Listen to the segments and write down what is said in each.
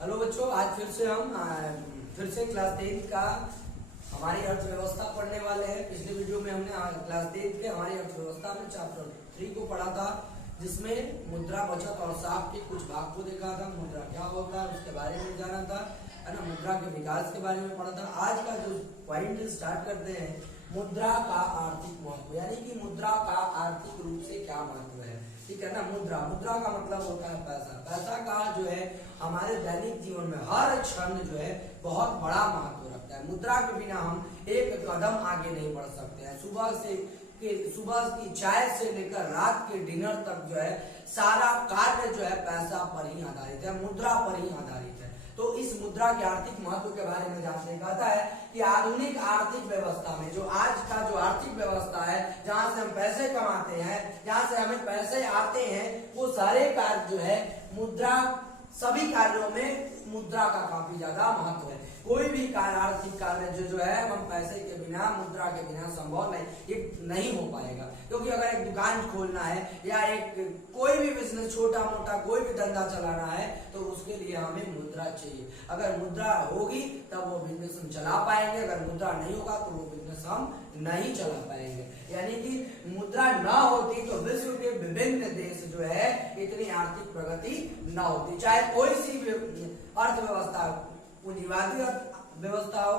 Hello बच्चों, आज फिर से क्लास 10 का हमारी अर्थव्यवस्था पढ़ने वाले हैं। पिछले वीडियो में हमने क्लास 10 के हमारी अर्थव्यवस्था में चैप्टर 3 को पढ़ा था, जिसमें मुद्रा, बचत और साख के कुछ भाग को देखा था। मुद्रा क्या होता है उसके बारे में जाना था, है ना। मुद्रा के विकास के बारे में पढ़ा था। आज का जो पॉइंट स्टार्ट करते हैं, मुद्रा का आर्थिक महत्व, यानी कि मुद्रा का आर्थिक रूप से क्या महत्व है, ठीक है ना। मुद्रा का मतलब होता है पैसा। पैसा का जो है हमारे दैनिक जीवन में हर क्षण जो है बहुत बड़ा महत्व रखता है। मुद्रा के बिना हम एक कदम आगे नहीं बढ़ सकते हैं। सुबह की चाय से लेकर रात के डिनर तक जो है सारा कार्य जो है पैसा पर ही आधारित है, मुद्रा पर ही आधारित है। तो इस मुद्रा के आर्थिक महत्व के बारे में जानते कहता है कि आधुनिक आर्थिक व्यवस्था में, जो आज का जो आर्थिक व्यवस्था है, जहां से हम पैसे कमाते हैं, जहां से हमें पैसे आते हैं, वो सारे कार्य जो है सभी कार्यों में मुद्रा का काफी ज्यादा महत्व है। कोई भी कार्य, आर्थिक कार्य जो है हम पैसे के बिना, मुद्रा के बिना संभव नहीं हो पाएगा। क्योंकि अगर एक दुकान खोलना है या कोई भी बिजनेस, छोटा मोटा कोई भी धंधा चलाना है, तो उसके लिए हमें मुद्रा चाहिए। अगर मुद्रा होगी तब वो बिजनेस हम चला पाएंगे, अगर मुद्रा नहीं होगा तो वो बिजनेस हम नहीं चला पाएंगे। यानी कि मुद्रा न होती तो विश्व के विभिन्न देश जो है इतनी आर्थिक प्रगति न होती। चाहे कोई सी भी अर्थव्यवस्था, पूंजीवादी अर्थव्यवस्था हो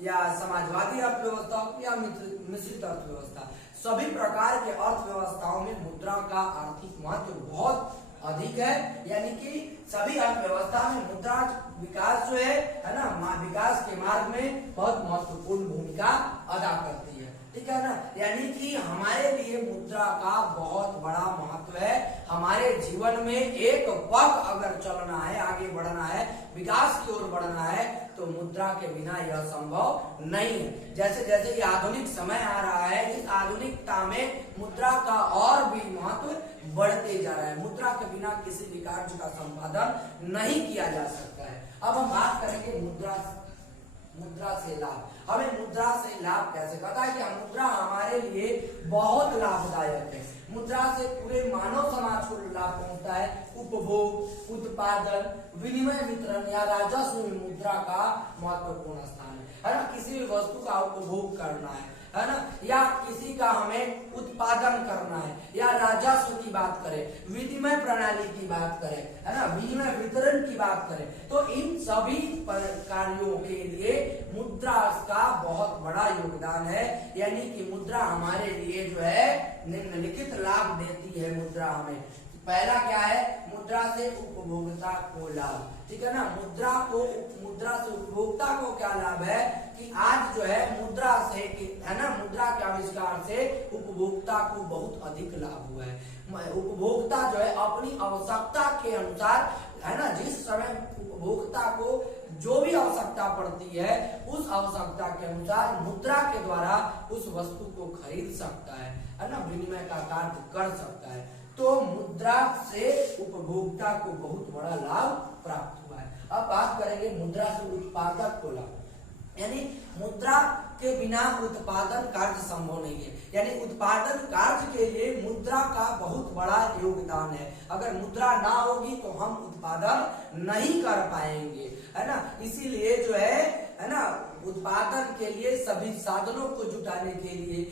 या समाजवादी अर्थव्यवस्था हो या मिश्रित अर्थव्यवस्था, सभी प्रकार के अर्थव्यवस्थाओं में मुद्रा का आर्थिक महत्व बहुत अधिक है। यानी कि सभी अर्थव्यवस्था में मुद्रा विकास जो है ना, विकास के मार्ग में बहुत महत्वपूर्ण भूमिका अदा करती है, ठीक है ना। यानी कि हमारे लिए मुद्रा का बहुत बड़ा महत्व है। हमारे जीवन में एक पग अगर चलना है, आगे बढ़ना है, विकास की ओर बढ़ना है, तो मुद्रा के बिना यह संभव नहीं है। जैसे जैसे ये आधुनिक समय आ रहा है, इस आधुनिकता में मुद्रा का और भी महत्व बढ़ते जा रहा है। मुद्रा के बिना किसी भी कार्य का संपादन नहीं किया जा सकता है। अब हम बात करेंगे मुद्रा से लाभ। हमें मुद्रा से लाभ कैसे पता है कि मुद्रा हमारे लिए बहुत लाभदायक है। मुद्रा से पूरे मानव समाज को लाभ पहुंचता है। उपभोग, उत्पादन, विनिमय, वितरण या राजस्व में मुद्रा का महत्वपूर्ण स्थान है ना। किसी भी वस्तु का उपभोग करना है ना, या किसी का हमें उत्पादन करना है, या राजस्व की बात करें, विनिमय प्रणाली की बात करें, है ना, विनिमय वितरण की बात करें, तो इन सभी कार्यों के लिए मुद्रा का बहुत बड़ा योगदान है। यानी कि मुद्रा हमारे लिए जो है निम्नलिखित लाभ देती है। मुद्रा हमें पहला क्या है, मुद्रा से उपभोक्ता को लाभ, ठीक है ना। मुद्रा से उपभोक्ता को क्या लाभ है कि आज जो है मुद्रा से, है ना, मुद्रा के आविष्कार से उपभोक्ता को बहुत अधिक लाभ हुआ है। उपभोक्ता जो है अपनी आवश्यकता के अनुसार, है ना, जिस समय उपभोक्ता को जो भी आवश्यकता पड़ती है, उस आवश्यकता के अनुसार मुद्रा के द्वारा उस वस्तु को खरीद सकता है ना, विनिमय का कार्य कर सकता है। तो मुद्रा से उपभोक्ता को बहुत बड़ा लाभ प्राप्त हुआ है। अब बात करेंगे मुद्रा से उत्पादक को लाभ। यानी मुद्रा के बिना उत्पादन कार्य संभव नहीं है। यानी उत्पादन कार्य के लिए मुद्रा का बहुत बड़ा योगदान है। अगर मुद्रा ना होगी तो हम उत्पादन नहीं कर पाएंगे, है ना। इसीलिए जो है ना, उत्पादन के लिए सभी साधनों को जुटाने के लिए,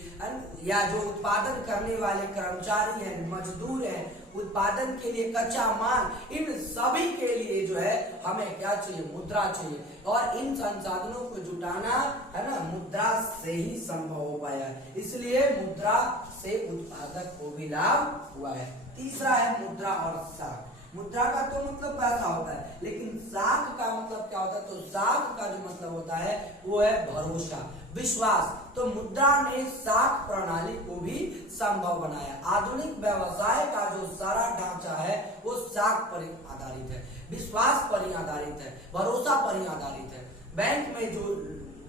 या जो उत्पादन करने वाले कर्मचारी हैं, मजदूर हैं, उत्पादन के लिए कच्चा माल, इन सभी के लिए जो है हमें क्या चाहिए, मुद्रा चाहिए। और इन संसाधनों को जुटाना, है ना, मुद्रा से ही संभव हो पाया है। इसलिए मुद्रा से उत्पादक को भी लाभ हुआ है। तीसरा है मुद्रा और साख। मुद्रा का तो मतलब पैसा होता है, लेकिन साख का मतलब क्या होता है, तो साख का जो मतलब होता है वो है भरोसा, विश्वास। तो मुद्रा ने साख प्रणाली को भी संभव बनाया। आधुनिक व्यवसाय का जो सारा ढांचा है वो साख पर आधारित है, विश्वास पर ही आधारित है, भरोसा पर ही आधारित है। बैंक में जो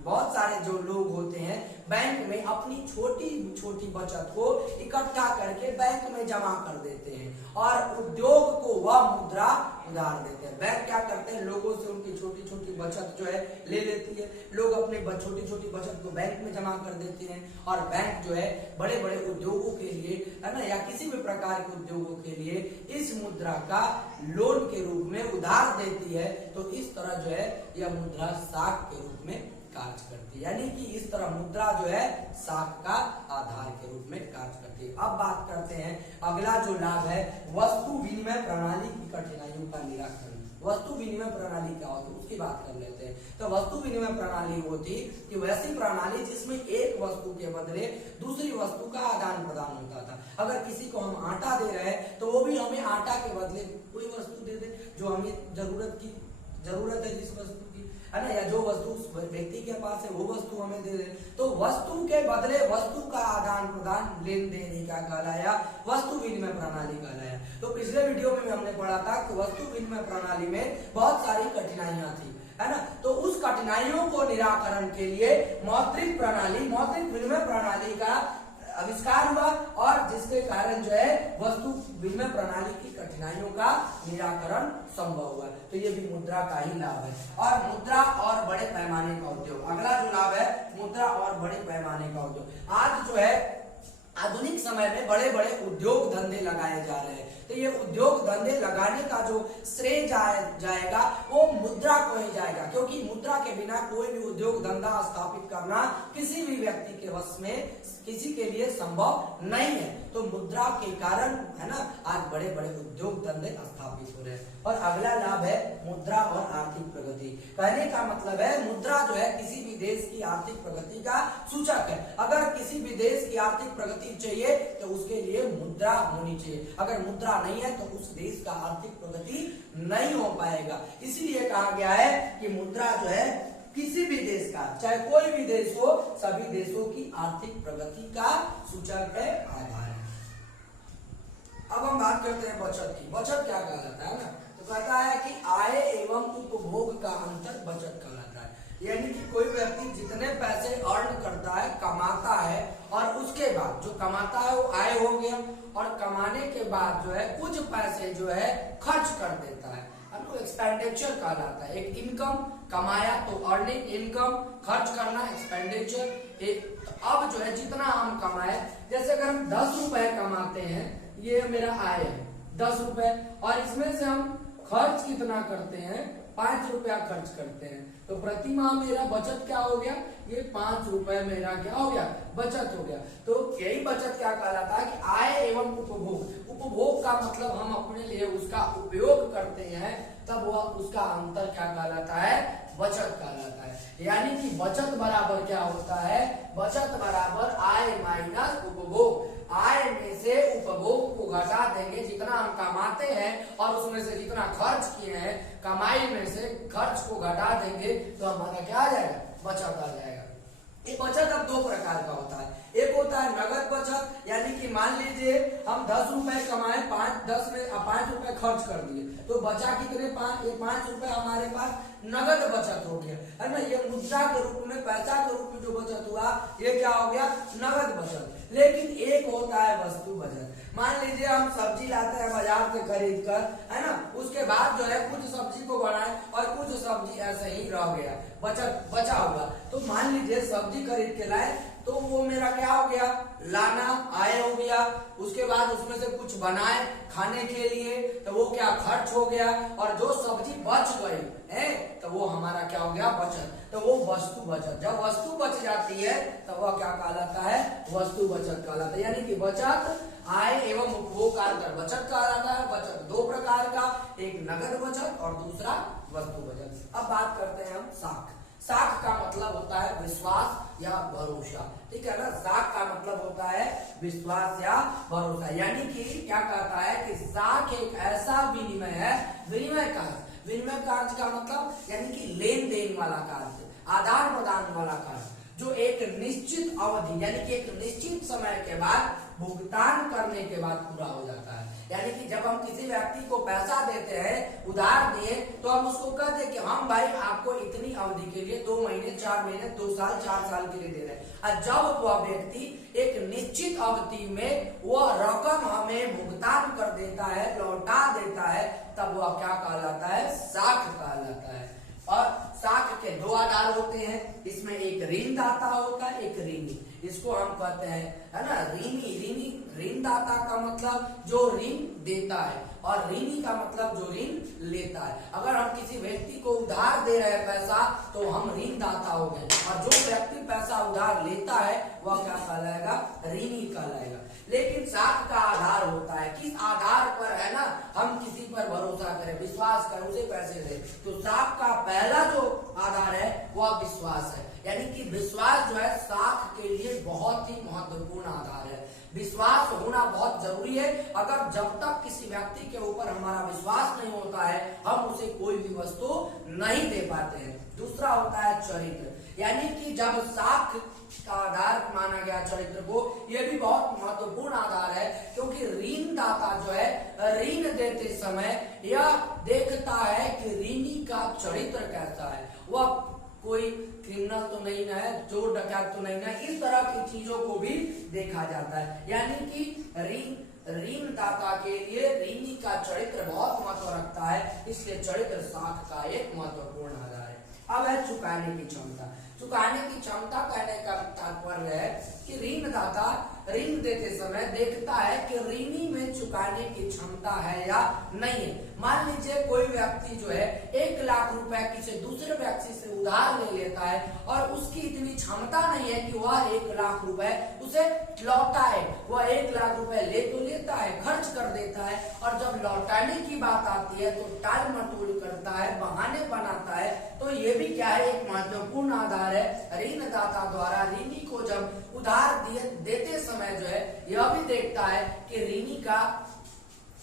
बहुत सारे जो लोग होते हैं बैंक में अपनी छोटी छोटी बचत को इकट्ठा करके बैंक में जमा कर देते हैं और उद्योग को वह मुद्रा उधार देते हैं। बैंक क्या करते हैं, लोगों से उनकी छोटी छोटी बचत जो है ले लेती है, लोग अपने छोटी छोटी बचत को बैंक में जमा कर देते हैं और बैंक जो है बड़े बड़े उद्योगों के लिए, है ना, या किसी भी प्रकार के उद्योगों के लिए इस मुद्रा का लोन के रूप में उधार देती है। तो इस तरह जो है यह मुद्रा साख के रूप में कार्य करती है, यानी कि इस तरह मुद्रा जो है साख का आधार के रूप में कार्य करती है। अब बात करते हैं अगला जो लाभ है वस्तु विनिमय प्रणाली की कठिनाइयों का निराकरण। वस्तु विनिमय प्रणाली क्या होती है उसकी बात कर लेते हैं। तो वस्तु विनिमय प्रणाली होती कि वैसी प्रणाली जिसमें एक वस्तु के बदले दूसरी वस्तु का आदान प्रदान होता था। अगर किसी को हम आटा दे रहे हैं तो वो भी हमें आटा के बदले कोई वस्तु दे दे जो हमें जरूरत है, जिस वस्तु की, है ना, या जो वस्तु उस व्यक्ति के पास है वो वस्तु हमें दे दे। तो वस्तु के बदले वस्तु का आदान प्रदान लेन देन का कहलाया वस्तु विनिमय प्रणाली कहलाया। तो पिछले वीडियो में हमने पढ़ा था कि वस्तु विनिमय प्रणाली में बहुत सारी कठिनाइयां थी, है ना। तो उस कठिनाइयों को निराकरण के लिए मौद्रिक विनिमय प्रणाली का आविष्कार हुआ और जिसके कारण जो है वस्तु विनिमय प्रणाली की कठिनाइयों का निराकरण संभव हुआ। तो ये भी मुद्रा का ही लाभ है। और मुद्रा और बड़े पैमाने का उद्योग, अगला जो लाभ है मुद्रा और बड़े पैमाने का उद्योग। आज जो है आधुनिक समय में बड़े बड़े उद्योग धंधे लगाए जा रहे हैं। तो ये उद्योग धंधे लगाने का जो श्रेय जाएगा वो मुद्रा को ही जाएगा, क्योंकि मुद्रा के बिना कोई भी उद्योग धंधा स्थापित करना किसी भी व्यक्ति के वश में किसी के लिए संभव नहीं है। तो मुद्रा के कारण, है ना, आज बड़े बड़े उद्योग धंधे स्थापित हो रहे हैं। और अगला लाभ है मुद्रा और आर्थिक प्रगति। कहने का मतलब है मुद्रा जो है किसी भी देश की आर्थिक प्रगति का सूचक है। अगर किसी भी देश की आर्थिक प्रगति चाहिए तो उसके लिए मुद्रा होनी चाहिए। अगर मुद्रा नहीं है तो उस देश का आर्थिक प्रगति नहीं हो पाएगा। इसीलिए कहा गया है कि मुद्रा जो है किसी भी देश का, चाहे कोई भी देश हो, सभी देशों की आर्थिक प्रगति का सूचक है, आधार है। अब हम बात करते हैं बचत की। बचत क्या कहलाता है ना, तो कहता है कि आय एवं उपभोग का अंतर बचत कहलाता है। यानी कि कोई व्यक्ति जितने पैसे अर्न करता है, कमाता है, और उसके बाद जो कमाता है वो आय हो गया, और कमाने के बाद जो है कुछ पैसे जो है खर्च कर देता है, हमको एक्सपेंडिचर कहलाता है। एक इनकम कमाया तो अर्निंग, इनकम खर्च करना एक्सपेंडिचर। अब जो है जितना हम कमाए, जैसे अगर हम 10 रुपए कमाते हैं, ये मेरा आय है 10 रुपए, और इसमें से हम खर्च कितना करते हैं, 5 रुपया खर्च करते हैं, तो प्रति माह मेरा बचत क्या हो गया, ये 5 रुपए मेरा क्या हो गया, बचत हो गया। तो यही बचत क्या कहलाता है कि आय एवं उपभोग। उपभोग का मतलब हम अपने लिए उसका उपयोग करते हैं, तब वह उसका अंतर क्या कहलाता है, बचत कहलाता है। यानी कि बचत बराबर क्या होता है, बचत बराबर आय माइनस उपभोग। आय में से उपभोग को घटा देंगे, जितना हम कमाते हैं और उसमें से जितना खर्च किए हैं, कमाई में से खर्च को घटा देंगे तो हमारा क्या आ जाएगा, बचत आ जाएगा। ये बचत अब 2 प्रकार का होता है। एक होता है नगद बचत, यानी कि मान लीजिए हम 10 रुपए कमाए, 10 में 5 रुपए खर्च कर दिए, तो बचा कितने, 5 रुपए हमारे पास नगद बचत हो गया, है ना। ये मुद्रा के रूप में, पैसा के रूप में जो बचत हुआ, ये क्या हो गया, नगद बचत। लेकिन एक होता है वस्तु बचत। मान लीजिए हम सब्जी लाते हैं बाजार से खरीद कर, है ना, उसके बाद जो है कुछ सब्जी को बनाए और कुछ सब्जी ऐसे ही रह गया, बचत बचा हुआ। तो मान लीजिए सब्जी खरीद के लाए, तो वो मेरा क्या हो गया, लाना आय हो गया। उसके बाद उसमें से कुछ बनाए खाने के लिए, तो वो क्या, खर्च हो गया। और जो सब्जी बच गई है तो वो हमारा क्या हो गया, बचत। तो वो वस्तु बचत। जब वस्तु बच जाती है तो वह क्या कहलाता है, वस्तु बचत कहलाता है। यानी कि बचत आय एवं उपभोग का अंतर बचत कहलाता है। बचत 2 प्रकार का, एक नगद बचत और दूसरा वस्तु बचत। अब बात करते हैं हम साख। साख का मतलब होता है विश्वास या भरोसा, ठीक है ना। साख का मतलब होता है विश्वास या भरोसा। यानी कि क्या कहता है कि साख एक ऐसा विनिमय है, विनिमय कार्य। विनिमय कार्य का मतलब यानी कि लेन देन वाला कार्य, आदान प्रदान वाला कार्य, जो एक निश्चित अवधि यानी कि एक निश्चित समय के बाद भुगतान करने के बाद पूरा हो जाता है। यानी कि जब हम किसी व्यक्ति को पैसा देते हैं, उधार दिए, तो हम उसको कहते हैं कि हम भाई आपको इतनी अवधि के लिए 2 महीने, 4 महीने, 2 साल, 4 साल के लिए दे रहे हैं। और जब वह व्यक्ति एक निश्चित अवधि में वह रकम हमें भुगतान कर देता है, लौटा देता है, तब वह क्या कहलाता है? साख कहलाता है। और साख के 2 आधार होते हैं, इसमें एक ऋणदाता होता है, एक ऋणी। इसको हम कहते हैं, है ना, ऋणी। ऋणदाता का मतलब जो ऋण देता है, और ऋणी का मतलब जो ऋण लेता है। अगर हम किसी व्यक्ति को उधार दे रहे हैं पैसा, तो हम ऋणदाता हो गए, और जो व्यक्ति पैसा उधार लेता है वह क्या कहलाएगा? ऋणी कहलाएगा। लेकिन साख का आधार होता है, किस आधार पर, है ना, हम किसी पर भरोसा करें, विश्वास करें, उसे पैसे दें। तो साख का पहला जो आधार है वह विश्वास है। यानी कि विश्वास जो है साख के लिए बहुत ही महत्वपूर्ण आधार है। विश्वास होना बहुत जरूरी है। अगर जब तक किसी व्यक्ति के ऊपर हमारा विश्वास नहीं होता है, हम उसे कोई भी वस्तु नहीं दे पाते हैं। दूसरा होता है चरित्र, यानी कि जब साख का आधार माना गया चरित्र को, यह भी बहुत महत्वपूर्ण आधार है, क्योंकि ऋणदाता जो है ऋण देते समय यह देखता है कि ऋणी का चरित्र कैसा है, वह कोई क्रिमिनल तो नहीं है, चोर डकैत तो नहीं है, इस तरह की चीजों को भी देखा जाता है। यानी कि ऋणदाता के लिए ऋणी का चरित्र बहुत महत्व रखता है, इसलिए चरित्र साख का एक महत्वपूर्ण आधार है। अब है चुकाने की क्षमता। चुकाने की क्षमता कहने का तात्पर्य है कि ऋणदाता ऋण देते समय देखता है कि ऋणी में चुकाने की क्षमता है या नहीं है। मान लीजिए कोई व्यक्ति जो है 1 लाख रुपए किसी दूसरे व्यक्ति से उधार ले लेता है, और उसकी इतनी क्षमता नहीं है कि वह 1 लाख रुपए उसे लौटाए। वह 1 लाख रुपए ले तो लेता है, खर्च कर देता है, और जब लौटाने की बात आती है तो टाल मटोल करता है, बहाने बनाता है। तो ये भी क्या है? एक महत्वपूर्ण आधार है। ऋणदाता द्वारा ऋणी को जब उधार देते समय जो है यह भी देखता है कि ऋणी का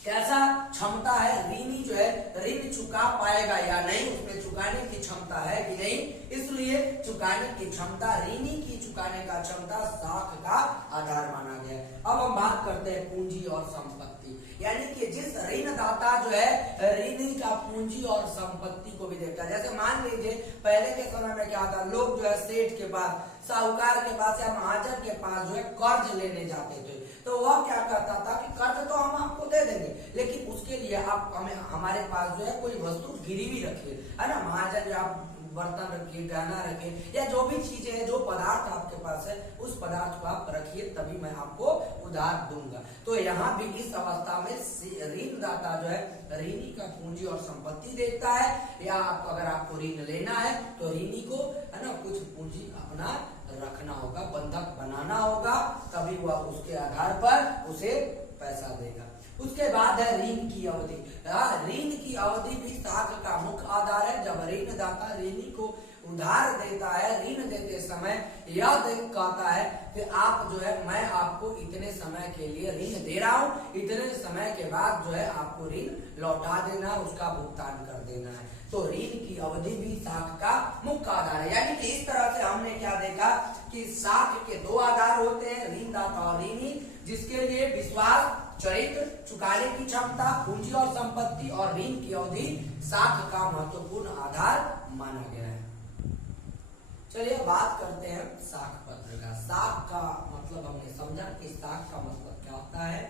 कैसा क्षमता है, ऋणी जो है ऋण चुका पाएगा या नहीं, उसमें चुकाने की क्षमता है कि नहीं। इसलिए चुकाने की क्षमता, ऋणी की चुकाने का क्षमता साख का आधार माना गया है। अब हम बात करते हैं पूंजी और संपत्ति, यानी कि जिस ऋणदाता जो है ऋणी का पूंजी और संपत्ति को भी देखता है। जैसे मान लीजिए पहले के समय में क्या था, लोग जो है सेठ के पास, साहूकार के पास या महाजन के पास जो है कर्ज लेने जाते थे, तो वह क्या कहता था कि कर्ज तो हम आपको दे देंगे, लेकिन उसके लिए आप हमारे पास जो है कोई वस्तु गिरवी रखिए, है ना। महाजन आप बर्तन रखिए, गहना रखिए, या जो भी चीजें हैं, जो पदार्थ आपके पास है, उस पदार्थ को आप रखिए, तभी मैं आपको उधार दूंगा। तो यहाँ भी इस अवस्था में ऋणदाता जो है ऋणी का पूंजी और संपत्ति देखता है, या अगर आपको ऋण लेना है तो ऋणी को, है ना, कुछ पूंजी अपना रखना होगा, बंधक बनाना होगा, तभी वह उसके आधार पर उसे पैसा देगा। उसके बाद है ऋण की अवधि। ऋण की अवधि भी साख का मुख्य आधार है। जब ऋणदाता ऋणी को उधार देता है, ऋण देते समय यह कहता है कि आप जो है, मैं आपको इतने समय के लिए ऋण दे रहा हूँ, इतने समय के बाद जो है आपको ऋण लौटा देना, उसका भुगतान कर देना है। तो ऋण की अवधि भी साख का मुख्य आधार है। यानी कि इस तरह से हमने क्या देखा कि साख के 2 आधार होते हैं, ऋणदाता और ऋणी, जिसके लिए विश्वास, चरित्र, चुकाने की क्षमता, पूंजी और संपत्ति और ऋण की अवधि साख का महत्वपूर्ण आधार माना गया है। चलिए बात करते हैं साख पत्र का। साख का मतलब हमने समझा कि साख का मतलब क्या होता है,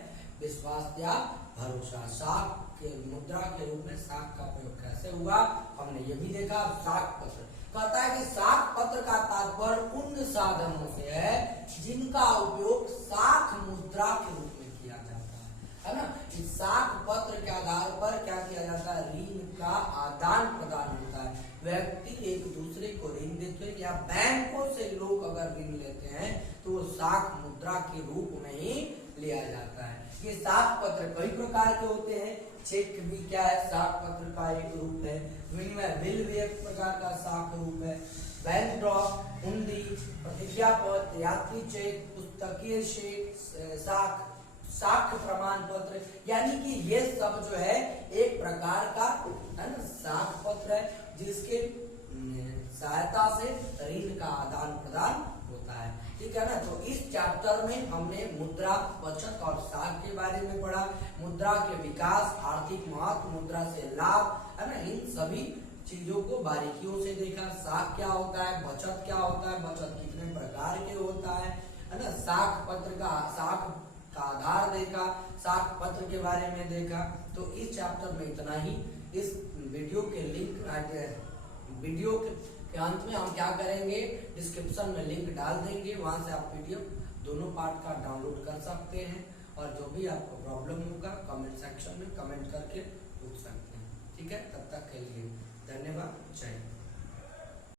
विश्वास या भरोसा। साख के मुद्रा के रूप में साख का प्रयोग कैसे हुआ, हमने ये भी देखा। साख पत्र कहता है कि साख पत्र का तात्पर्य उन साधनों से है जिनका उपयोग साख मुद्रा के रूप में किया जाता है ना। इस साख पत्र के आधार पर क्या किया जाता है, ऋण का आदान प्रदान होता है। व्यक्ति एक दूसरे को ऋण देते हैं, या बैंकों से लोग अगर ऋण लेते हैं तो वो साख मुद्रा के रूप में ही लिया जाता है। ये साख पत्र कई प्रकार के होते हैं। चेक भी क्या है, साख पत्र का एक रूप है। विनिमय बिल भी एक प्रकार का साख रूप है। बैंक ड्रॉप, हुंडी, प्रतिज्ञा पत्र, यात्री चेक, पुस्तकीय चेक, साख प्रमाण पत्र, यानी कि ये सब जो है एक प्रकार का, है ना, साख पत्र है, जिसके सहायता से ऋण का आदान प्रदान होता है। ठीक है ना। तो इस चैप्टर में हमने मुद्रा, बचत और साख के बारे में पढ़ा, मुद्रा के विकास, आर्थिक महत्व, मुद्रा से लाभ, है ना, इन सभी चीजों को बारीकियों से देखा। साख क्या होता है, बचत क्या होता है, बचत कितने प्रकार के होता है ना। साख का आधार देखा, साख पत्र के बारे में देखा। तो इस चैप्टर में इतना ही। इस वीडियो के अंत में हम क्या करेंगे, डिस्क्रिप्शन में लिंक डाल देंगे, वहां से आप पीडीएफ दोनों पार्ट का डाउनलोड कर सकते हैं। और जो भी आपको प्रॉब्लम होगा कमेंट सेक्शन में कमेंट करके पूछ सकते हैं। ठीक है, तब तक के लिए धन्यवाद। जय हिंद।